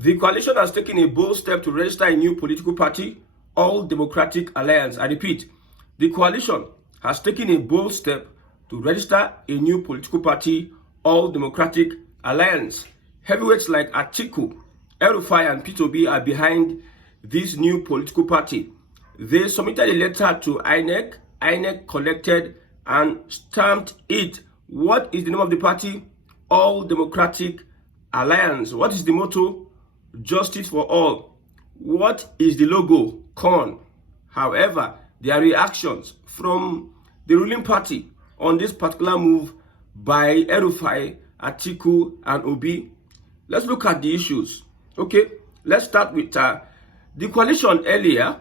The coalition has taken a bold step to register a new political party, All Democratic Alliance. I repeat, the coalition has taken a bold step to register a new political party, All Democratic Alliance. Heavyweights like Atiku, El-Rufai, and P2B are behind this new political party. They submitted a letter to INEC. INEC collected and stamped it. What is the name of the party? All Democratic Alliance. What is the motto? Justice for all. What is the logo? Corn. However, there are reactions from the ruling party on this particular move by El-Rufai, Atiku, and Obi. Let's look at the issues. Okay, let's start with the coalition. Earlier,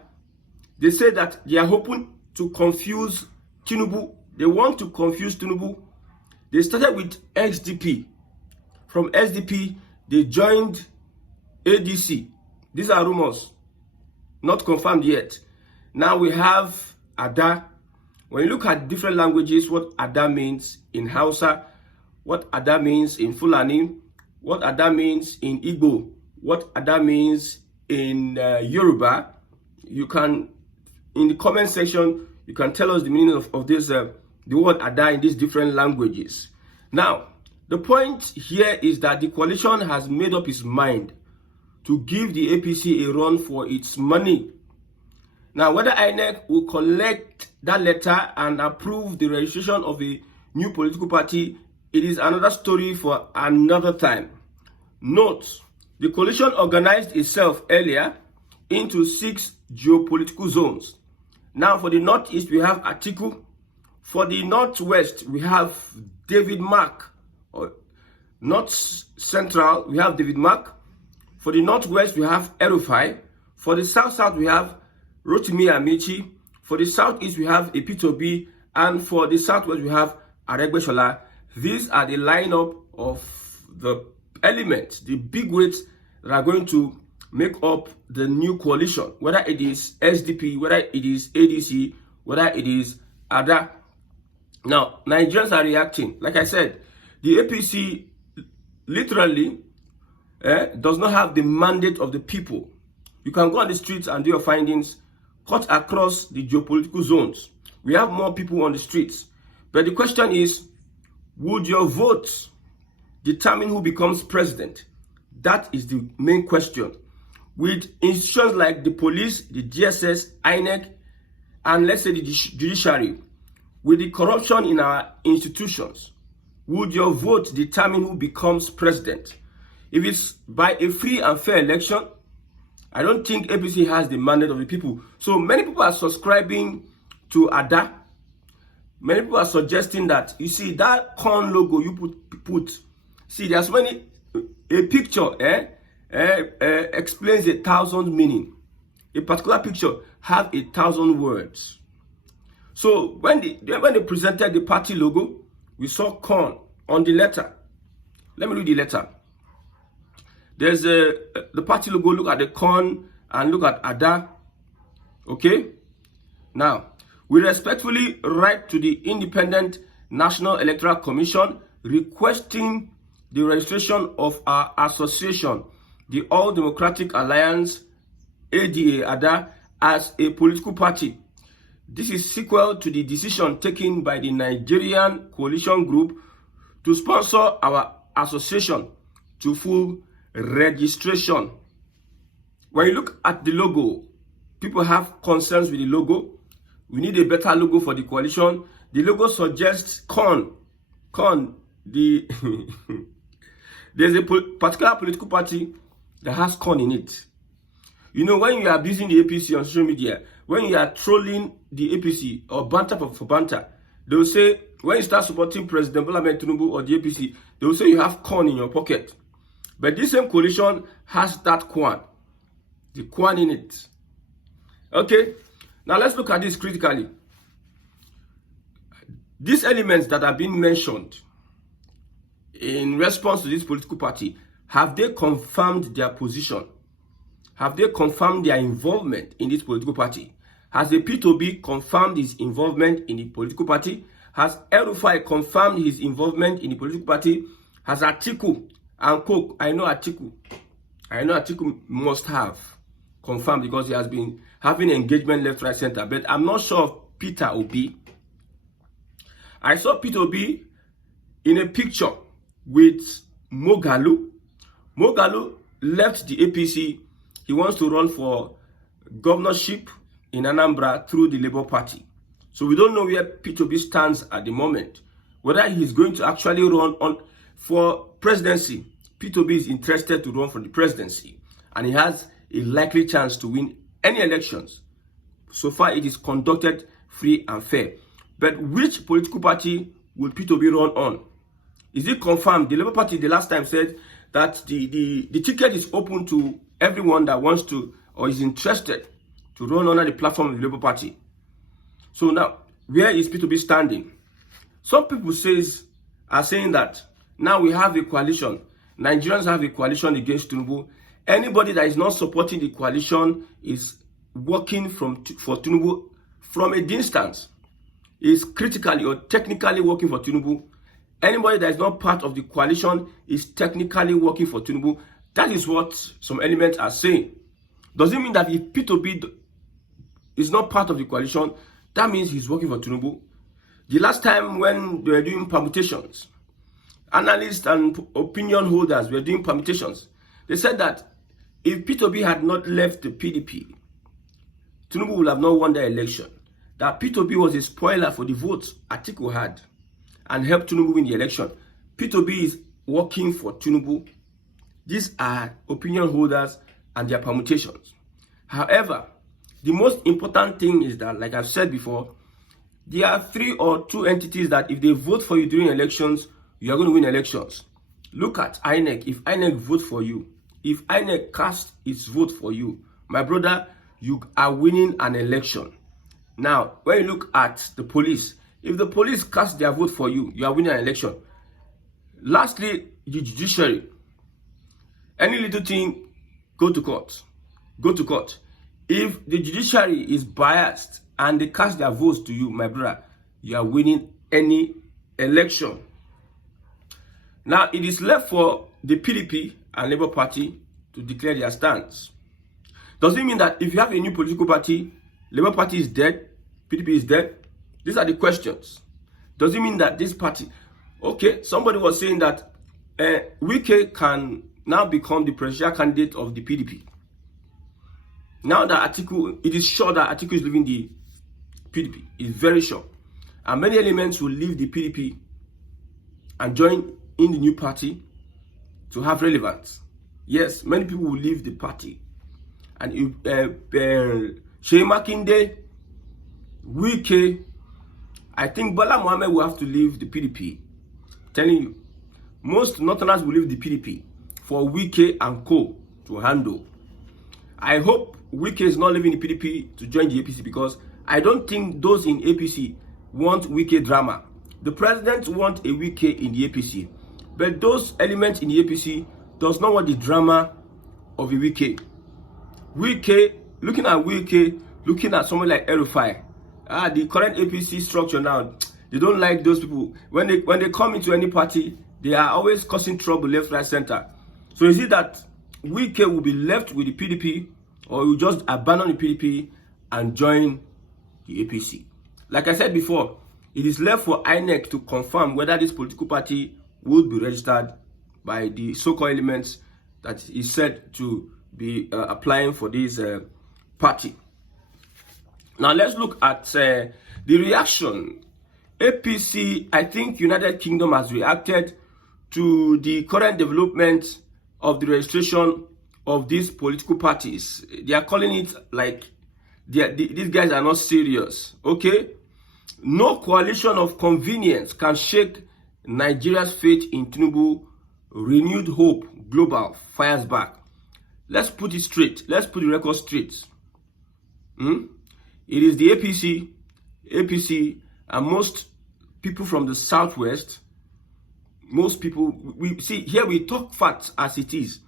they said that they are hoping to confuse Tinubu. They want to confuse Tinubu. They started with SDP. From SDP, they joined ADC. These are rumors, not confirmed yet. Now we have Ada. When you look at different languages, what Ada means in Hausa, what Ada means in Fulani, what Ada means in Igbo, what Ada means in Yoruba, you can, in the comment section, you can tell us the meaning of this, the word Ada in these different languages. Now, the point here is that the coalition has made up its mind to give the APC a run for its money. Now, whether INEC will collect that letter and approve the registration of a new political party, it is another story for another time. Note, the coalition organized itself earlier into 6 geopolitical zones. Now, for the Northeast, we have Atiku. For the Northwest, we have David Mark. Or North Central, we have David Mark. For the Northwest, we have El-Rufai. For the South, we have Rotimi Amici. For the Southeast, we have P2B. And for the Southwest, we have Aregbesola. These are the lineup of the elements, the big weights that are going to make up the new coalition, whether it is SDP, whether it is ADC, whether it is ADA. Now, Nigerians are reacting. Like I said, the APC literally does not have the mandate of the people. You can go on the streets and do your findings, cut across the geopolitical zones. We have more people on the streets. But the question is, would your vote determine who becomes president? That is the main question. With institutions like the police, the DSS, INEC, and let's say the judiciary, with the corruption in our institutions, would your vote determine who becomes president? If it's by a free and fair election, I don't think APC has the mandate of the people. So many people are subscribing to ADA. Many people are suggesting that, you see, that corn logo you put see, there's many, a picture explains 1,000 meaning. A particular picture have 1,000 words. So when they presented the party logo, we saw corn on the letter. Let me read the letter. There's the party logo. Look at the corn and look at Ada. Okay. Now, we respectfully write to the Independent National Electoral Commission requesting the registration of our association, the All Democratic Alliance, ADA, as a political party. This is sequel to the decision taken by the Nigerian Coalition Group to sponsor our association to full registration. When you look at the logo, people have concerns with the logo. We need a better logo for the coalition. The logo suggests corn. There's a particular political party that has corn in it. You know, when you are abusing the APC on social media, when you are trolling the APC or banter for banter, they will say, when you start supporting President Bola Ahmed Tinubu or the APC, they will say you have corn in your pocket. But this same coalition has that corn, the corn in it. Okay, now let's look at this critically. These elements that have been mentioned in response to this political party, have they confirmed their position? Have they confirmed their involvement in this political party? Has the P2B confirmed his involvement in the political party? Has El-Rufai confirmed his involvement in the political party? Has Atiku and Coke, I know Atiku, I know Atiku must have confirmed because he has been having engagement left, right, center. But I'm not sure of Peter Obi. I saw Peter Obi in a picture with Moghalu. Moghalu left the APC. He wants to run for governorship in Anambra through the Labour Party. So we don't know where Peter Obi stands at the moment. Whether he's going to actually run on for presidency. Peter Obi is interested to run for the presidency. And he has a likely chance to win any elections. So far, it is conducted free and fair. But which political party will Peter Obi run on? Is it confirmed? The Labour Party the last time said that the ticket is open to everyone that wants to or is interested to run under the platform of the Labour Party. So now, where is Peter Obi standing? Some people are saying that now we have a coalition. Nigerians have a coalition against Tinubu. Anybody that is not supporting the coalition is working for Tinubu from a distance. Is critically or technically working for Tinubu. Anybody that is not part of the coalition is technically working for Tinubu. That is what some elements are saying. Does it mean that if Peter Obi is not part of the coalition, that means he's working for Tinubu? The last time when they were doing permutations, analysts and opinion holders were doing permutations, they said that if Peter Obi had not left the PDP, Tinubu would have not won the election. That Peter Obi was a spoiler for the votes Atiku had and helped Tinubu win the election. Peter Obi is working for Tinubu. These are opinion holders and their permutations. However, the most important thing is that, like I've said before, there are 3 or 2 entities that if they vote for you during elections, you are going to win elections. Look at INEC. If INEC vote for you, if INEC casts its vote for you, my brother, you are winning an election. Now, when you look at the police, if the police cast their vote for you, you are winning an election. Lastly, the judiciary. Any little thing, go to court. Go to court. If the judiciary is biased and they cast their votes to you, my brother, you are winning any election. Now, it is left for the PDP and Labour Party to declare their stance. Does it mean that if you have a new political party, Labour Party is dead, PDP is dead? These are the questions. Does it mean that this party... Okay, somebody was saying that Wike can now become the presidential candidate of the PDP. Now that Atiku, it is sure that Atiku is leaving the PDP. It's very sure. And many elements will leave the PDP and join in the new party to have relevance. Yes, many people will leave the party. And Shey Makinde, Wike, I think Bala Mohammed will have to leave the PDP. Telling you, most Northerners will leave the PDP for Wike and Co to handle. I hope Wike is not leaving the PDP to join the APC because I don't think those in APC want Wike drama. The president wants a Wike in the APC, but those elements in the APC does not want the drama of a Wike. Wike, looking at someone like El-Rufai, the current APC structure now, they don't like those people. When they come into any party, they are always causing trouble left, right, center. So is it that Wike will be left with the PDP, or will just abandon the PDP and join the APC? Like I said before, it is left for INEC to confirm whether this political party would be registered by the so-called elements that is said to be applying for this party. Now let's look at the reaction. APC, I think United Kingdom has reacted to the current development of the registration of these political parties. They are calling it like these guys are not serious. Okay? No coalition of convenience can shake Nigeria's faith in Tinubu. Renewed hope global fires back. Let's put it straight. Let's put the record straight. It is the APC, and most people from the southwest. Most people, we see here, we talk facts as it is.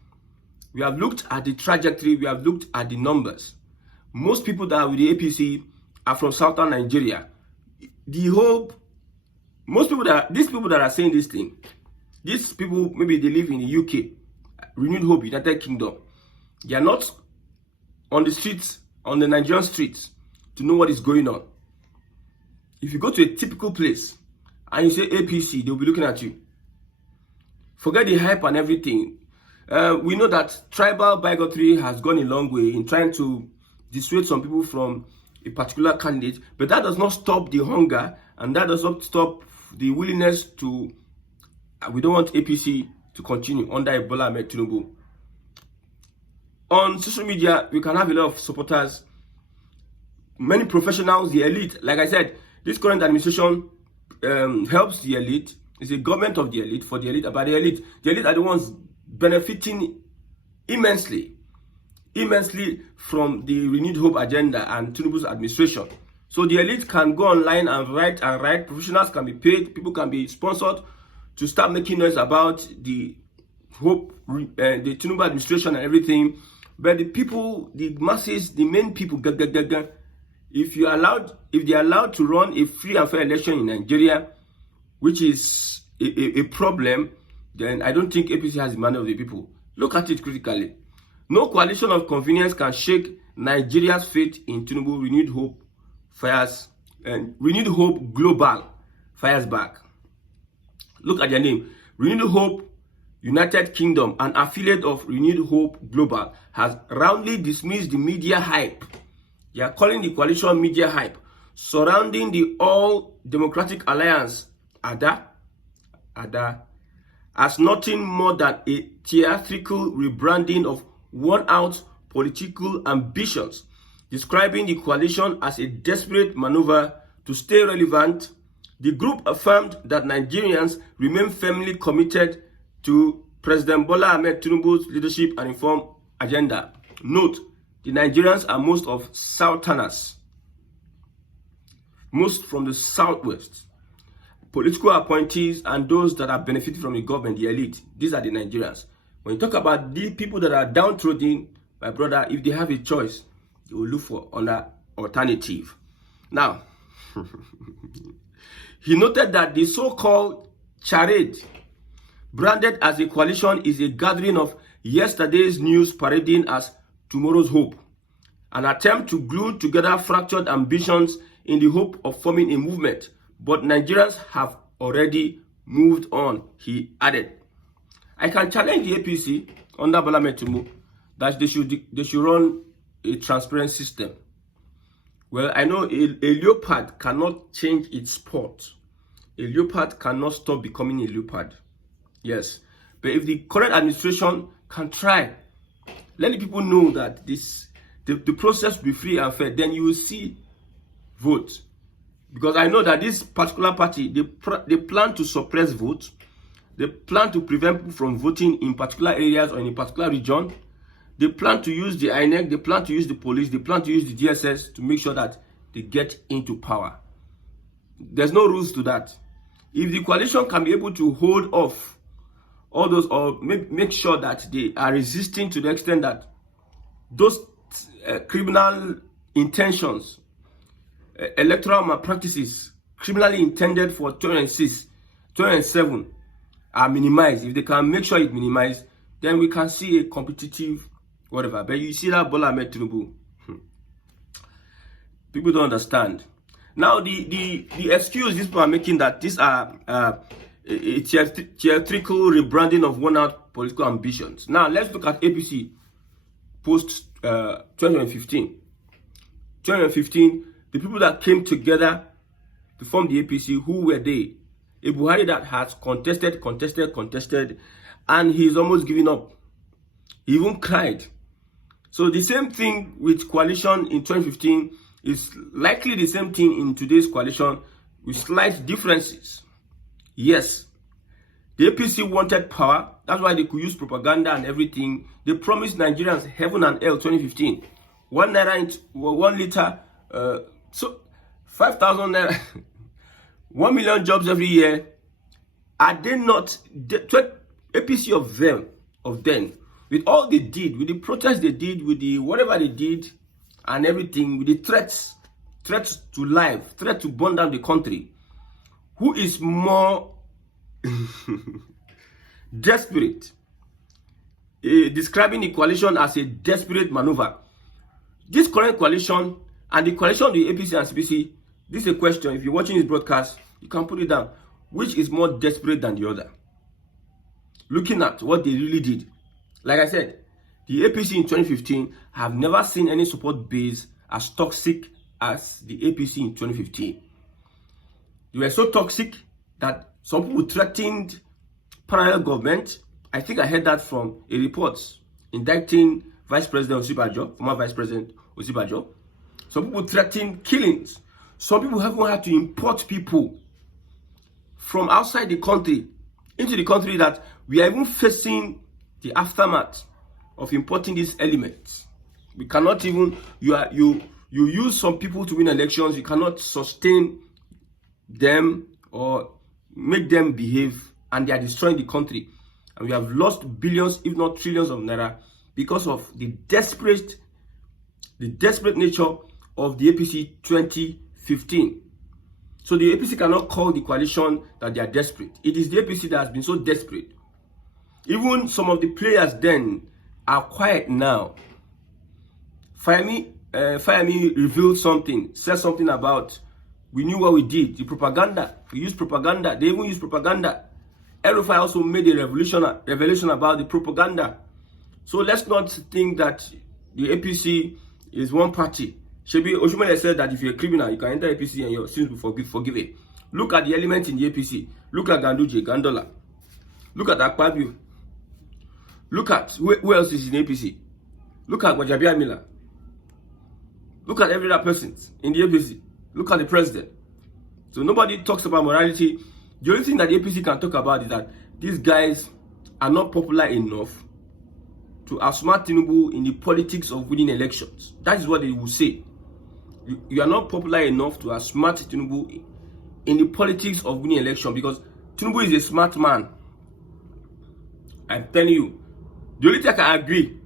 We have looked at the trajectory, we have looked at the numbers. Most people that are with the APC are from southern Nigeria. These people that are saying this thing, these people, maybe they live in the UK, Renewed Hope, United Kingdom. They are not on the streets, on the Nigerian streets, to know what is going on. If you go to a typical place and you say APC, they'll be looking at you. Forget the hype and everything. We know that tribal bigotry has gone a long way in trying to dissuade some people from a particular candidate, but that does not stop the hunger, and that does not stop the willingness to, we don't want APC to continue under Bola Ahmed Tinubu. On social media, we can have a lot of supporters, many professionals, the elite. Like I said, this current administration helps the elite. It's a government of the elite, for the elite, about the elite. The elite are the ones benefiting immensely from the renewed hope agenda and Tinubu's administration. So the elite can go online and write. Professionals can be paid. People can be sponsored to start making noise about the hope, the Tinubu administration and everything. But the people, the masses, the main people, if they're allowed to run a free and fair election in Nigeria, which is a problem, then I don't think APC has the money of the people. Look at it critically. No coalition of convenience can shake Nigeria's faith in Tinubu. Renewed hope fires, and Renewed Hope Global fires back. Look at their name. Renewed Hope United Kingdom, an affiliate of Renewed Hope Global, has roundly dismissed the media hype. They are calling the coalition media hype surrounding the All Democratic Alliance, ADA, as nothing more than a theatrical rebranding of worn-out political ambitions, describing the coalition as a desperate maneuver to stay relevant. The group affirmed that Nigerians remain firmly committed to President Bola Ahmed Tinubu's leadership and reform agenda. Note, the Nigerians are most of Southerners, most from the Southwest. Political appointees and those that are benefiting from the government, the elite, these are the Nigerians. When you talk about the people that are downtrodden, my brother, if they have a choice, they will look for another alternative. Now, he noted that the so-called charade, branded as a coalition, is a gathering of yesterday's news parading as tomorrow's hope, an attempt to glue together fractured ambitions in the hope of forming a movement. But Nigerians have already moved on, he added. I can challenge the APC under Bola Ahmed Tinubu that they should run a transparent system. Well, I know a leopard cannot change its spot. A leopard cannot stop becoming a leopard. Yes. But if the current administration can try, let the people know that the process will be free and fair, then you will see votes. Because I know that this particular party, they plan to suppress votes. They plan to prevent people from voting in particular areas or in a particular region. They plan to use the INEC, they plan to use the police, they plan to use the DSS to make sure that they get into power. There's no rules to that. If the coalition can be able to hold off all those, or make sure that they are resisting to the extent that those criminal intentions, electoral malpractices, criminally intended for 2006, 2007 are minimized. If they can make sure it's minimized, then we can see a competitive whatever. But you see that Bola Ahmed Tinubu, people don't understand. Now the excuse these people are making that these are a theatrical rebranding of worn-out political ambitions. Now let's look at APC post 2015. 2015, the people that came together to form the APC, who were they? A Buhari that has contested, and he's almost giving up. He even cried. So the same thing with coalition in 2015 is likely the same thing in today's coalition with slight differences. Yes, the APC wanted power. That's why they could use propaganda and everything. They promised Nigerians heaven and hell 2015. 1 naira, 1 liter, so 5,000 naira, 1 million jobs every year. Are they not, APC of then, with all they did, with the protests they did, with the whatever they did and everything, with the threats to life, threat to burn down the country, who is more desperate? describing the coalition as a desperate maneuver. This current coalition and the coalition of the APC and CPC, this is a question. If you're watching this broadcast, you can put it down. Which is more desperate than the other? Looking at what they really did. Like I said, the APC in 2015 have never seen any support base as toxic as the APC in 2015. They were so toxic that some people threatened parallel government. I think I heard that from a report indicting Vice President Osibajo, former Vice President Osibajo. Some people threatened killings. Some people haven't had to import people from outside the country into the country, that we are even facing the aftermath of importing these elements. We cannot even, you use some people to win elections, you cannot sustain them or make them behave, and they are destroying the country. And we have lost billions, if not trillions of naira, because of the desperate nature of the APC 2015. So the APC cannot call the coalition that they are desperate. It is the APC that has been so desperate. Even some of the players then are quiet now. Fayemi revealed something, said something about, we knew what we did, the propaganda. We used propaganda. They even used propaganda. El-Rufai also made a revelation about the propaganda. So let's not think that the APC is one party. Shebi Oshumele said that if you're a criminal, you can enter APC and your sins will be forgiven. Look at the elements in the APC. Look at Ganduje, Gandola. Look at Akpabio. Look at who else is in APC. Look at Gwajabiya Miller. Look at every other person in the APC. Look at the president. So nobody talks about morality. The only thing that the APC can talk about is that these guys are not popular enough to outsmart Tinubu in the politics of winning elections. That is what they will say. You are not popular enough to outsmart Tinubu in the politics of winning election, because Tinubu is a smart man. I'm telling you. The only thing I can agree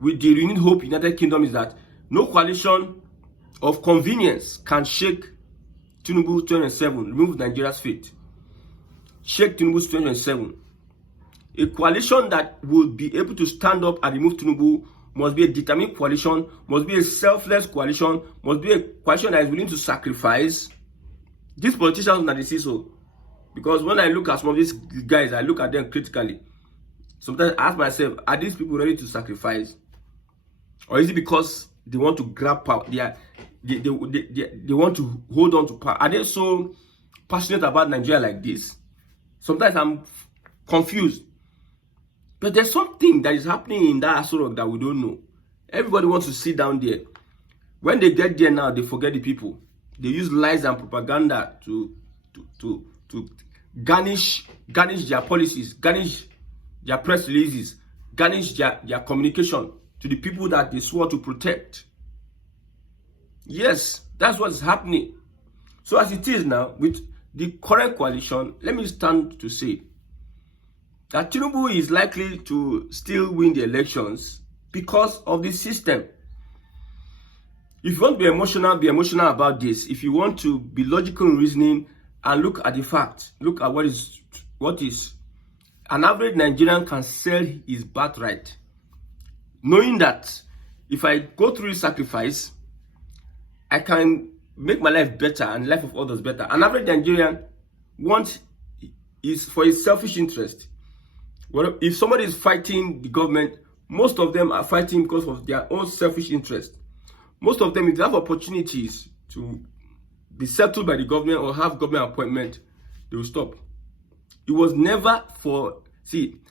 with the Renewed Hope United Kingdom is that no coalition of convenience can shake Tinubu 2027, remove Nigeria's fate. Shake Tinubu's 2027. A coalition that will be able to stand up and remove Tinubu must be a determined coalition, must be a selfless coalition, must be a coalition that is willing to sacrifice. These politicians that they see so. Because when I look at some of these guys, I look at them critically. Sometimes I ask myself, are these people ready to sacrifice? Or is it because they want to grab power? They want to hold on to power. Are they so passionate about Nigeria like this? Sometimes I'm confused. But there's something that is happening in that Aso Rock that we don't know. Everybody wants to sit down there. When they get there now, they forget the people. They use lies and propaganda to garnish their policies, garnish their press releases, garnish their communication to the people that they swore to protect. Yes, that's what is happening. So as it is now, with the current coalition, let me stand to say that Tinubu is likely to still win the elections because of the system. If you want to be emotional about this. If you want to be logical in reasoning and look at the facts, look at what is an average Nigerian can sell his birthright, knowing that if I go through the sacrifice, I can make my life better and life of others better. An average Nigerian wants is for his selfish interest. Well, if somebody is fighting the government, most of them are fighting because of their own selfish interest. Most of them, if they have opportunities to be settled by the government or have government appointment, they will stop. It was never for,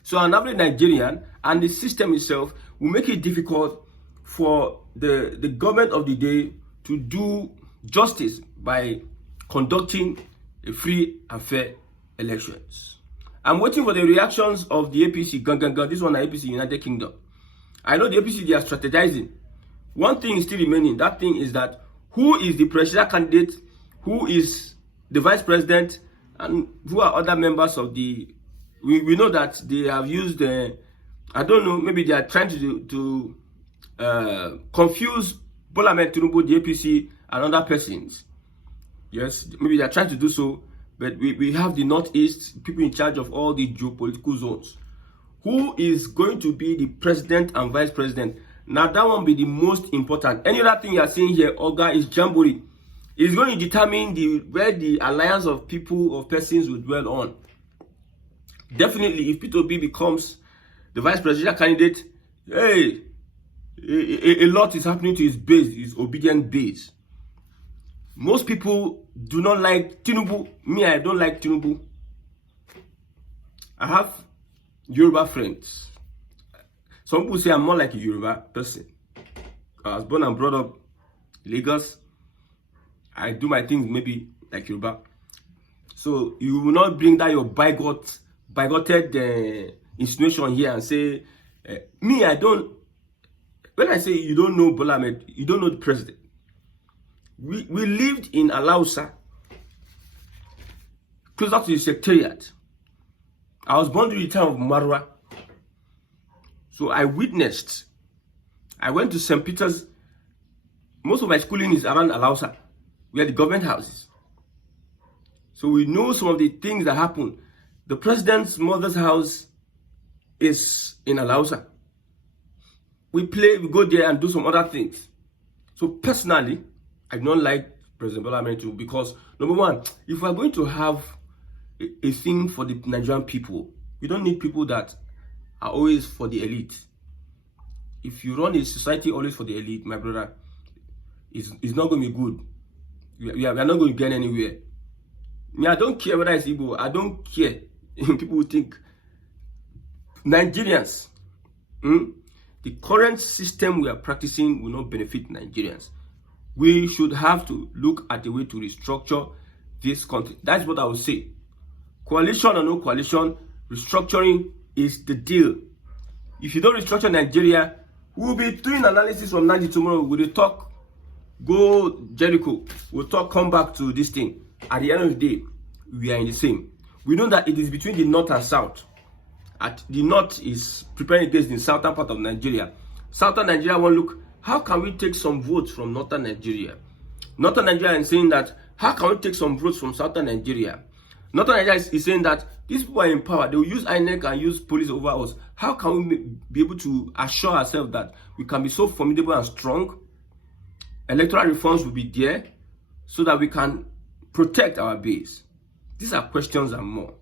so an average Nigerian and the system itself will make it difficult for the government of the day to do justice by conducting a free and fair elections. I'm waiting for the reactions of the APC, this one, APC United Kingdom. I know the APC, they are strategizing. One thing is still remaining. That thing is that who is the presidential candidate, who is the vice president, and who are other members of the... We know that they have used, I don't know, maybe they are trying to confuse Bola Ahmed Tinubu, the APC, and other persons. Yes, maybe they are trying to do so. But we have the Northeast, people in charge of all the geopolitical zones. who is going to be the president and vice president. Now that one be the most important. Any other thing you are saying here, Oga, is jamboree. It's going to determine where the alliance of people or persons will dwell on. Definitely, if Peter Obi becomes the vice presidential candidate, hey, a lot is happening to his base, his obedient base. Most people do not like Tinubu. Me, I don't like Tinubu. I have Yoruba friends. Some people say I'm more like a Yoruba person. I was born and brought up in Lagos. I do my things maybe like Yoruba. So you will not bring that your bigoted insinuation here and say, me, I don't. When I say you don't know Bola Ahmed, you don't know the president. We lived in Alausa, closer to the secretariat. I was born during the time of Marwa. So I witnessed. I went to St. Peter's. Most of my schooling is around Alausa, where the government houses. So we know some of the things that happen. The president's mother's house is in Alausa. We go there and do some other things. So personally, I don't like President Bola Ahmed Tinubu because, number one, if we're going to have a thing for the Nigerian people, we don't need people that are always for the elite. If you run a society always for the elite, my brother, it's not going to be good. We are not going to get anywhere. Me, I don't care whether it's Igbo. I don't care. People think Nigerians, the current system we are practicing will not benefit Nigerians. We should have to look at the way to restructure this country. That's what I would say. Coalition or no coalition, restructuring is the deal. If you don't restructure Nigeria, we'll be doing analysis from 90 tomorrow. We'll talk, go Jericho. We'll talk, come back to this thing. At the end of the day, we are in the same. We know that it is between the north and south. The north is preparing against the southern part of Nigeria. Southern Nigeria will look, how can we take some votes from northern Nigeria? Northern Nigeria is saying that, how can we take some votes from southern Nigeria? Northern Nigeria is saying that these people are in power. They will use INEC and use police over us. How can we be able to assure ourselves that we can be so formidable and strong? Electoral reforms will be there so that we can protect our base. These are questions and more.